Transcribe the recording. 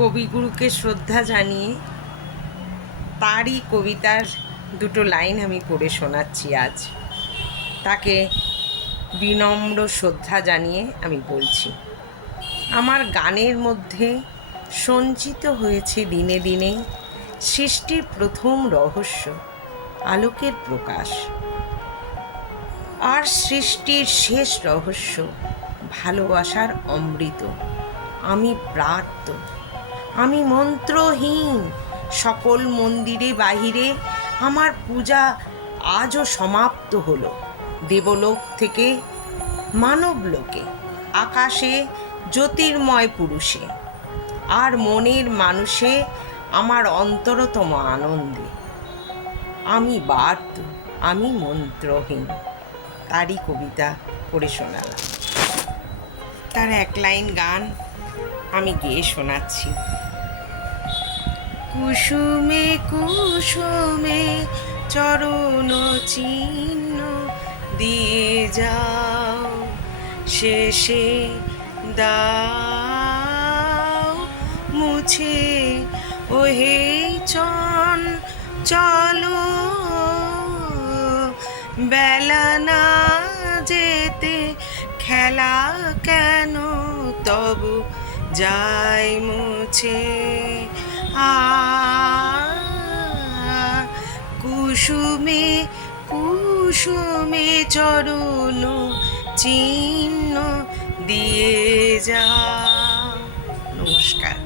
কবিগুরুকে শ্রদ্ধা জানিয়ে তারই কবিতার দুটো লাইন আমি পড়ে শোনাচ্ছি আজ। তাকে বিনম্র শ্রদ্ধা জানিয়ে আমি বলছি, আমার গানের মধ্যে সঞ্চিত হয়েছে দিনে দিনে সৃষ্টির প্রথম রহস্য, আলোকের প্রকাশ। আর সৃষ্টির শেষ রহস্য, ভালোবাসার অমৃত। আমি ব্রাত্য, আমি মন্ত্রহীন। সকল মন্দিরে বাহিরে আমার পূজা আজও সমাপ্ত হলো। দেবলোক থেকে মানবলোকে, আকাশে জ্যোতির্ময় পুরুষে, আর মনের মানুষে আমার অন্তরতম আনন্দে। আমি বার্ত, আমি মন্ত্রহীন। তারই কবিতা পড়ে শোনালাম। তার এক লাইন গান আমি গেয়ে শোনাচ্ছি। কুসুমে কুসুমে চরণ চিহ্ন দিয়ে যাও, শেষে দাও মুছে ওহে চলো, বেলা না যেতে খেলা কেন তবু যাই মুছে। কুসুমে কুসুমে চরণ চিহ্ন দিয়ে যাও। নমস্কার।